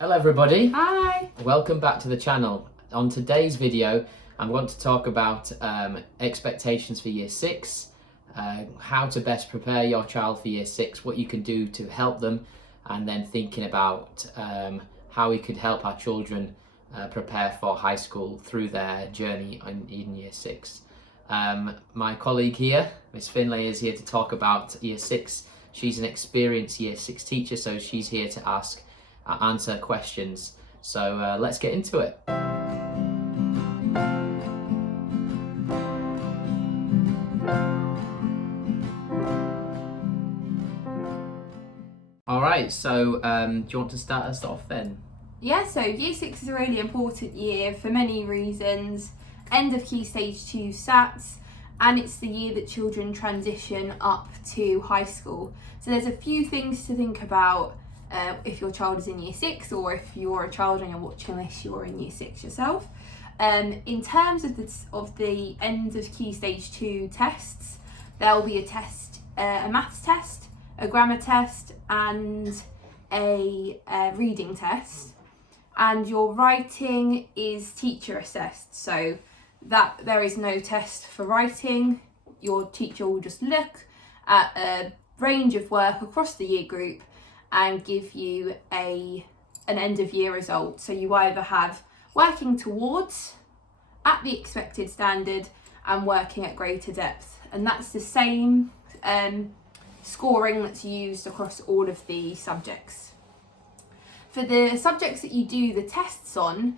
Hello everybody. Hi. Welcome back to the channel. On today's video I'm going to talk about expectations for year 6, how to best prepare your child for year 6, what you can do to help them, and then thinking about how we could help our children prepare for high school through their journey in year 6. My colleague here, Miss Finlay, is here to talk about year 6. She's an experienced year 6 teacher, so she's here to answer questions. So let's get into it. All right, so do you want to start us off then? Yeah, so year 6 is a really important year for many reasons. End of Key Stage 2 SATs, and it's the year that children transition up to high school. So there's a few things to think about if your child is in year 6, or if you're a child and you're watching this, you're in year 6 yourself. In terms of the end of Key Stage 2 tests, there'll be a test, a maths test, a grammar test, and a reading test. And your writing is teacher assessed, so that there is no test for writing. Your teacher will just look at a range of work across the year group and give you an end of year result. So you either have working towards at the expected standard and working at greater depth, and that's the same scoring that's used across all of the subjects. For the subjects that you do the tests on,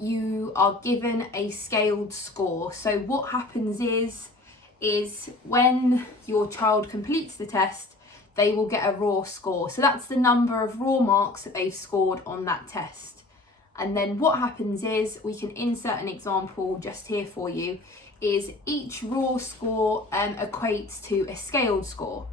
you are given a scaled score. So what happens is when your child completes the test, they will get a raw score. So that's the number of raw marks that they've scored on that test. And then what happens is, we can insert an example just here for you, is each raw score equates to a scaled score.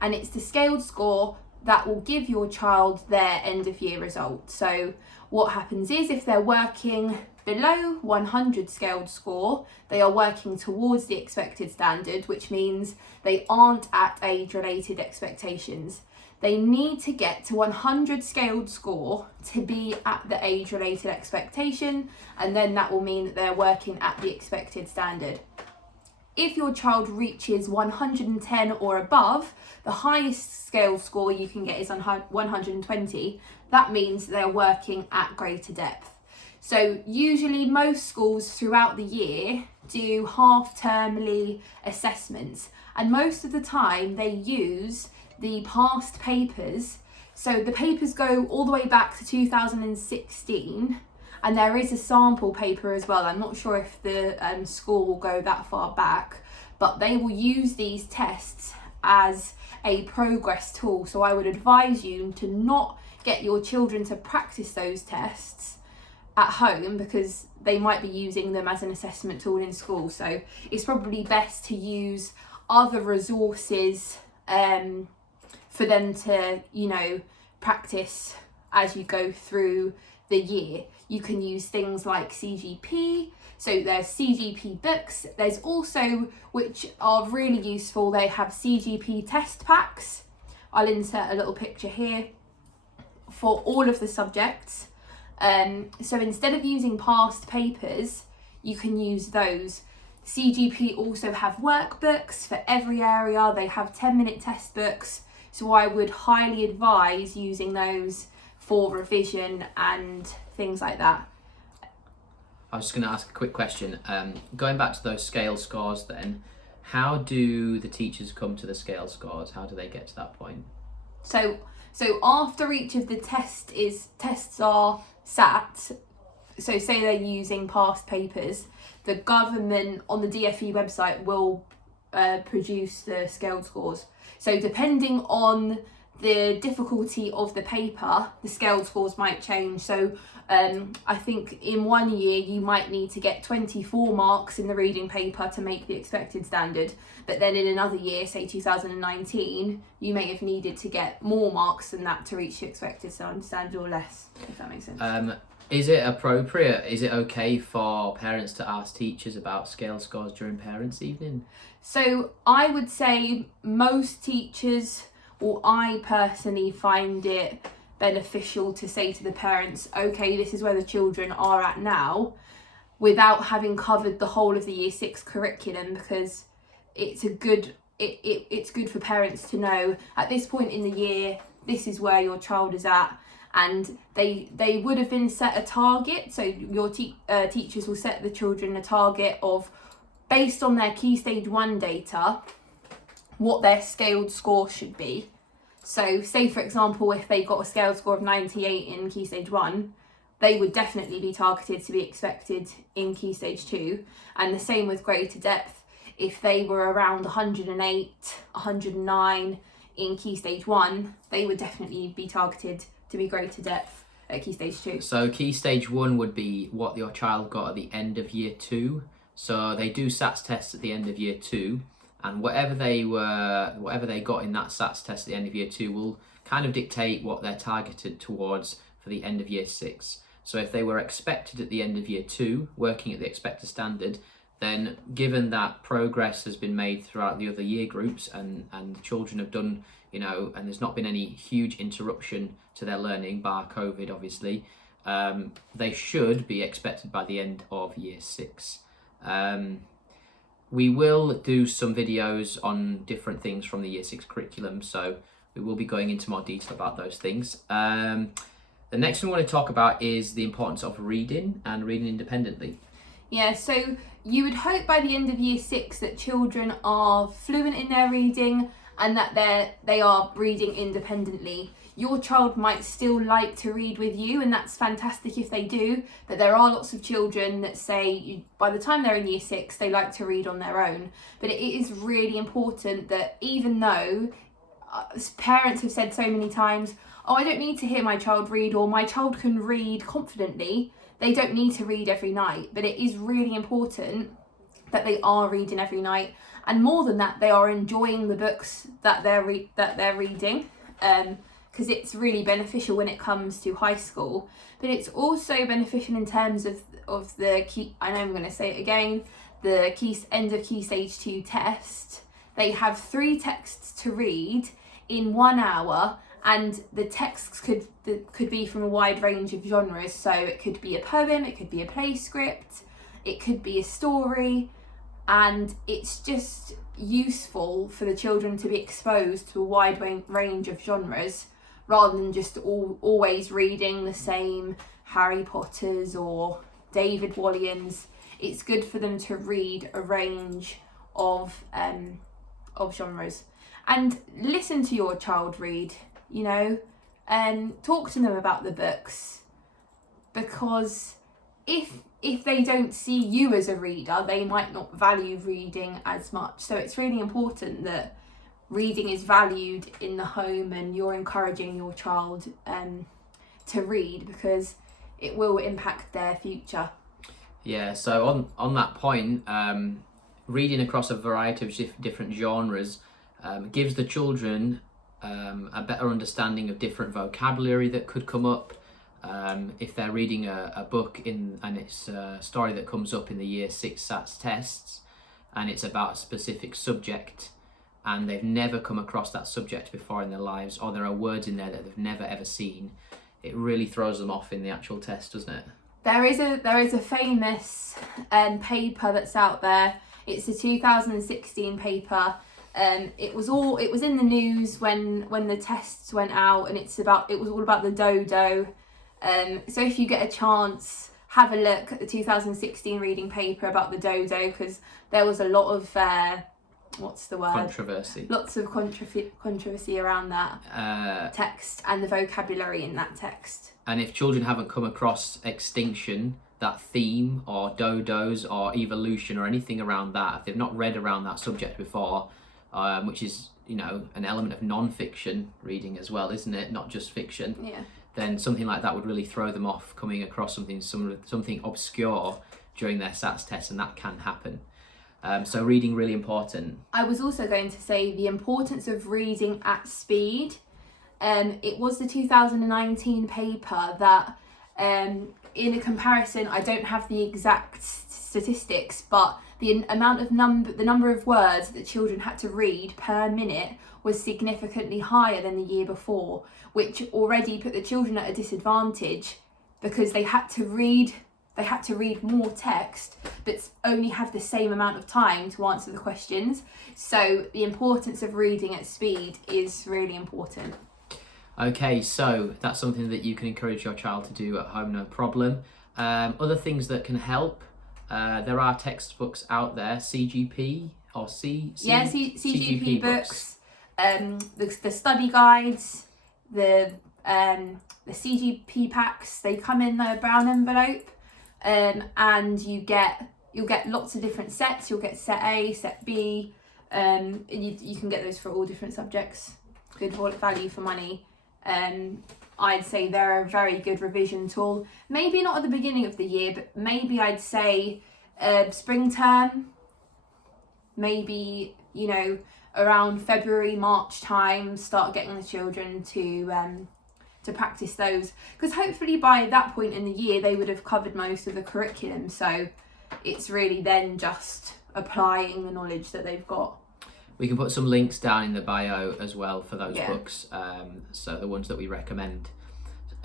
And it's the scaled score that will give your child their end of year result. So what happens is, if they're working below 100 scaled score, they are working towards the expected standard, which means they aren't at age related expectations. They need to get to 100 scaled score to be at the age related expectation, and then that will mean that they're working at the expected standard. If your child reaches 110 or above, the highest scale score you can get is 120. That means they're working at greater depth. So usually most schools throughout the year do half-termly assessments, and most of the time they use the past papers. So the papers go all the way back to 2016, and there is a sample paper as well. I'm not sure if the school will go that far back, but they will use these tests as a progress tool. So I would advise you to not get your children to practice those tests at home, because they might be using them as an assessment tool in school. So it's probably best to use other resources for them to, practice as you go through the year. You can use things like CGP, so there's CGP Books. There's also, which are really useful, they have CGP test packs. I'll insert a little picture here for all of the subjects. So instead of using past papers, you can use those. CGP also have workbooks for every area. They have 10-minute test books. So I would highly advise using those for revision and things like that. I was just going to ask a quick question. Going back to those scale scores then, how do the teachers come to the scale scores? How do they get to that point? So after each of the tests are sat, so say they're using past papers, the government on the DFE website will produce the scaled scores. So depending on the difficulty of the paper, the scaled scores might change. So I think in one year you might need to get 24 marks in the reading paper to make the expected standard, but then in another year, say 2019, you may have needed to get more marks than that to reach the expected standard, or less, if that makes sense. Is it appropriate, is it okay for parents to ask teachers about scale scores during parents' evening? So I would say most teachers, or I personally find it beneficial to say to the parents, okay, this is where the children are at now, without having covered the whole of the year 6 curriculum, because it's it's good for parents to know at this point in the year, this is where your child is at. And they would have been set a target, so your teachers will set the children a target of, based on their Key Stage 1 data, what their scaled score should be. So say, for example, if they got a scaled score of 98 in Key Stage 1, they would definitely be targeted to be expected in Key Stage 2. And the same with greater depth. If they were around 108, 109 in Key Stage 1, they would definitely be targeted to be greater depth at Key Stage 2. So Key Stage 1 would be what your child got at the end of year 2. So they do SATs tests at the end of year 2, and whatever they got in that SATs test at the end of year 2 will kind of dictate what they're targeted towards for the end of year 6. So if they were expected at the end of year 2, working at the expected standard, then given that progress has been made throughout the other year groups and the children have done, and there's not been any huge interruption to their learning, bar COVID obviously, they should be expected by the end of year 6. We will do some videos on different things from the year 6 curriculum, so we will be going into more detail about those things. The next thing we want to talk about is the importance of reading and reading independently. Yeah, so you would hope by the end of year 6 that children are fluent in their reading and that they are reading independently. Your child might still like to read with you, and that's fantastic if they do, but there are lots of children that say by the time they're in year 6 they like to read on their own. But it is really important that, even though parents have said so many times, oh, I don't need to hear my child read, or my child can read confidently, they don't need to read every night. But it is really important that they are reading every night, and more than that, they are enjoying the books that they're reading, because it's really beneficial when it comes to high school. But it's also beneficial in terms of the key, I know I'm going to say it again, the end of Key Stage 2 test. They have 3 texts to read in 1 hour, and the texts could be from a wide range of genres. So it could be a poem, it could be a play script, it could be a story, and it's just useful for the children to be exposed to a wide range of genres, rather than just always reading the same Harry Potters or David Walliams. It's good for them to read a range of genres, and listen to your child read, and talk to them about the books, because if they don't see you as a reader, they might not value reading as much. So it's really important that reading is valued in the home, and you're encouraging your child to read, because it will impact their future. Yeah, so on that point, reading across a variety of different genres gives the children a better understanding of different vocabulary that could come up. If they're reading a book and it's a story that comes up in the year 6 SATs tests, and it's about a specific subject, and they've never come across that subject before in their lives, or there are words in there that they've never ever seen, it really throws them off in the actual test, doesn't it? There is a famous paper that's out there. It's a 2016 paper. It was in the news when the tests went out, and it was all about the dodo. So if you get a chance, have a look at the 2016 reading paper about the dodo, because there was a lot of controversy. Lots of controversy around that text and the vocabulary in that text. And if children haven't come across extinction, that theme, or dodos, or evolution, or anything around that, if they've not read around that subject before, which is an element of non-fiction reading as well, isn't it? Not just fiction. Yeah. Then something like that would really throw them off, coming across something obscure during their SATs test, and that can happen. So reading, really important. I was also going to say the importance of reading at speed. It was the 2019 paper that, in a comparison, I don't have the exact statistics, but the number of words that children had to read per minute was significantly higher than the year before, which already put the children at a disadvantage because they had to read more text but only have the same amount of time to answer the questions. So the importance of reading at speed is really important. Okay, so that's something that you can encourage your child to do at home, no problem. Other things that can help, there are textbooks out there, CGP or CGP Books, the study guides, the CGP packs, they come in the brown envelope, and you'll get lots of different sets. You'll get set A, set B, you can get those for all different subjects. Good value for money. I'd say they're a very good revision tool. Maybe not at the beginning of the year, but maybe I'd say spring term, maybe, you know, around February, March time, start getting the children to practice those, because hopefully by that point in the year they would have covered most of the curriculum, so it's really then just applying the knowledge that they've got. We can put some links down in the bio as well for those books, so the ones that we recommend.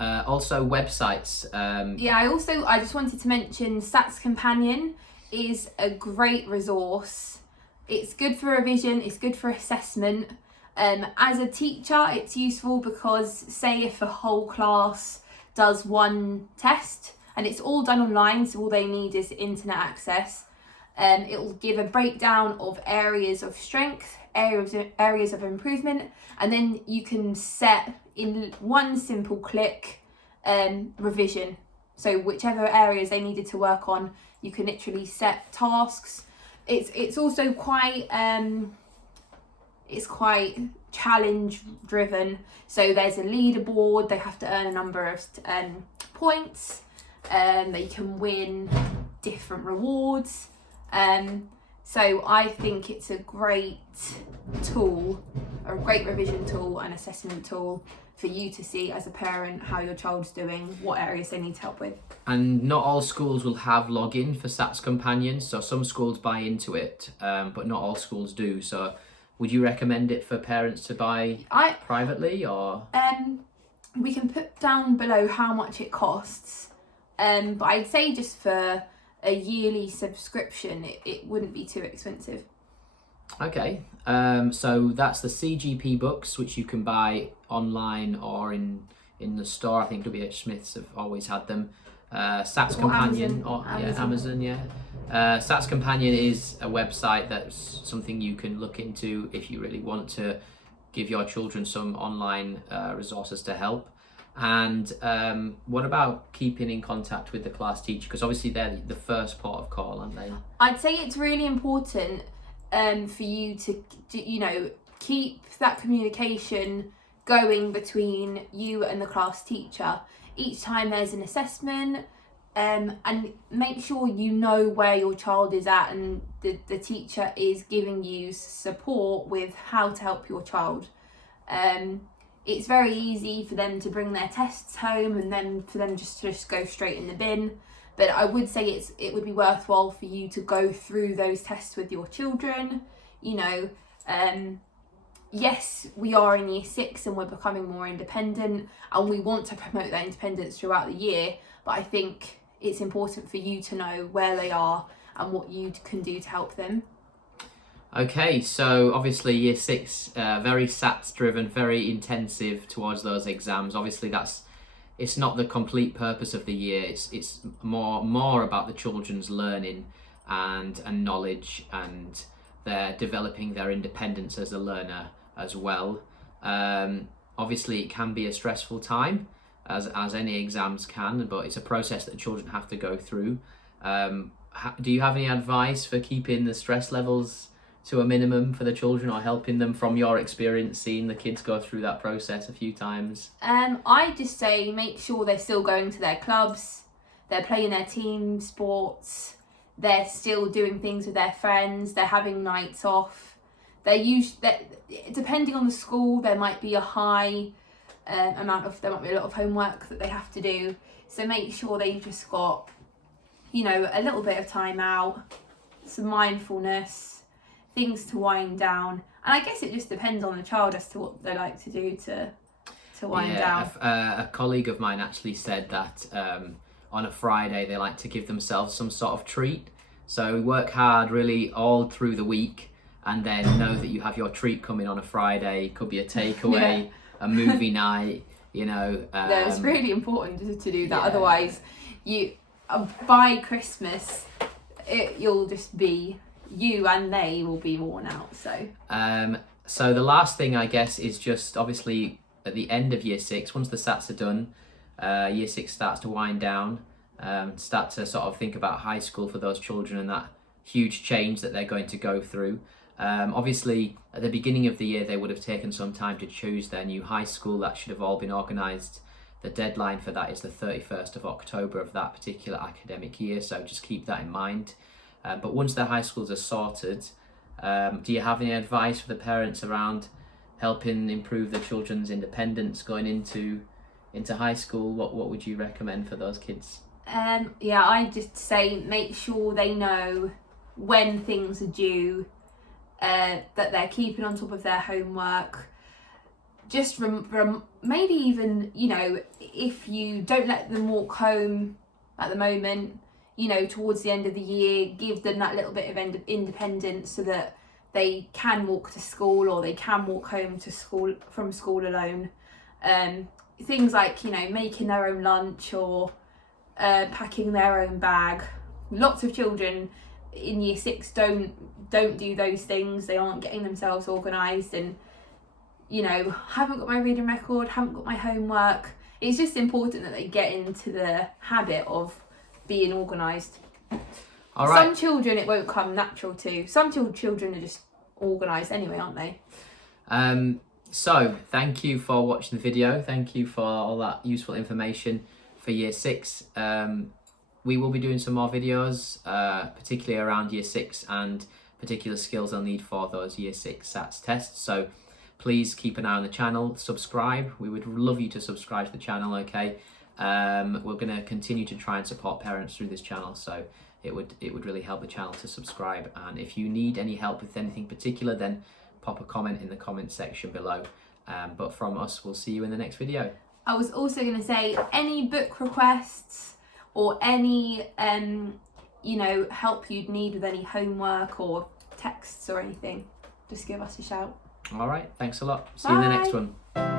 Also websites. I just wanted to mention Sats Companion is a great resource. It's good for revision, it's good for assessment. As a teacher, it's useful because, say, if a whole class does one test and it's all done online, so all they need is internet access, it will give a breakdown of areas of strength, areas of improvement, and then you can set in one simple click revision. So whichever areas they needed to work on, you can literally set tasks. It's also quite challenge driven. So there's a leaderboard. They have to earn a number of points. They can win different rewards. So I think it's a great tool, a great revision tool and assessment tool for you to see as a parent how your child's doing, what areas they need help with. And not all schools will have login for Sats Companion, so some schools buy into it, but not all schools do. So would you recommend it for parents to buy privately, or? We can put down below how much it costs, but I'd say just for a yearly subscription, it wouldn't be too expensive. Okay, so that's the CGP books, which you can buy online or in the store. I think WH Smiths have always had them. Sats Companion, Amazon. Sats Companion is a website that's something you can look into if you really want to give your children some online resources to help. And what about keeping in contact with the class teacher? Because obviously they're the first port of call, aren't they? I'd say it's really important for you to, you know, keep that communication going between you and the class teacher. Each time there's an assessment, and make sure you know where your child is at and the teacher is giving you support with how to help your child. It's very easy for them to bring their tests home and then for them just to go straight in the bin. But I would say it would be worthwhile for you to go through those tests with your children. You know, yes, we are in year 6 and we're becoming more independent and we want to promote that independence throughout the year. But I think it's important for you to know where they are and what you can do to help them. Okay, so obviously year 6, very SATs driven, very intensive towards those exams. Obviously it's not the complete purpose of the year. It's more about the children's learning and knowledge, and they're developing their independence as a learner as well. Obviously it can be a stressful time, as any exams can, but it's a process that children have to go through. Do you have any advice for keeping the stress levels to a minimum for the children, or helping them from your experience seeing the kids go through that process a few times? I just say make sure they're still going to their clubs, they're playing their team sports, they're still doing things with their friends, they're having nights off. Depending on the school, there might be a high there might be a lot of homework that they have to do. So make sure they've just got, you know, a little bit of time out, some mindfulness, things to wind down. And I guess it just depends on the child as to what they like to do to wind down. A colleague of mine actually said that on a Friday they like to give themselves some sort of treat. So work hard really all through the week, and then know that you have your treat coming on a Friday. It could be a takeaway, a movie night, you know. Yeah, it's really important to do that. Yeah. Otherwise, by Christmas, you'll just be, you and they will be worn out. So the last thing, I guess, is just obviously at the end of year 6, once the SATs are done, year 6 starts to wind down, start to sort of think about high school for those children and that huge change that they're going to go through. Obviously, at the beginning of the year, they would have taken some time to choose their new high school. That should have all been organised. The deadline for that is the 31st of October of that particular academic year, so just keep that in mind. But once their high schools are sorted, do you have any advice for the parents around helping improve the children's independence going into high school? What would you recommend for those kids? I just say make sure they know when things are due, that they're keeping on top of their homework. Just maybe even, you know, if you don't let them walk home at the moment, you know, towards the end of the year, give them that little bit of independence so that they can walk to school, or they can walk home from school alone. Things like, you know, making their own lunch, or packing their own bag. Lots of children in year 6 don't do those things. They aren't getting themselves organised, and, you know, haven't got my reading record, haven't got my homework. It's just important that they get into the habit of being organised. All right. Some children it won't come natural to. Some children are just organised anyway, aren't they? So thank you for watching the video. Thank you for all that useful information for year 6. We will be doing some more videos, particularly around year 6 and particular skills they'll need for those year 6 SATs tests. So please keep an eye on the channel, subscribe. We would love you to subscribe to the channel, okay? We're going to continue to try and support parents through this channel, so it would really help the channel to subscribe. And if you need any help with anything particular, then pop a comment in the comment section below. But from us, we'll see you in the next video. I was also going to say, any book requests or any you know, help you'd need with any homework or texts or anything, just give us a shout. All right, thanks a lot. See you in the next one.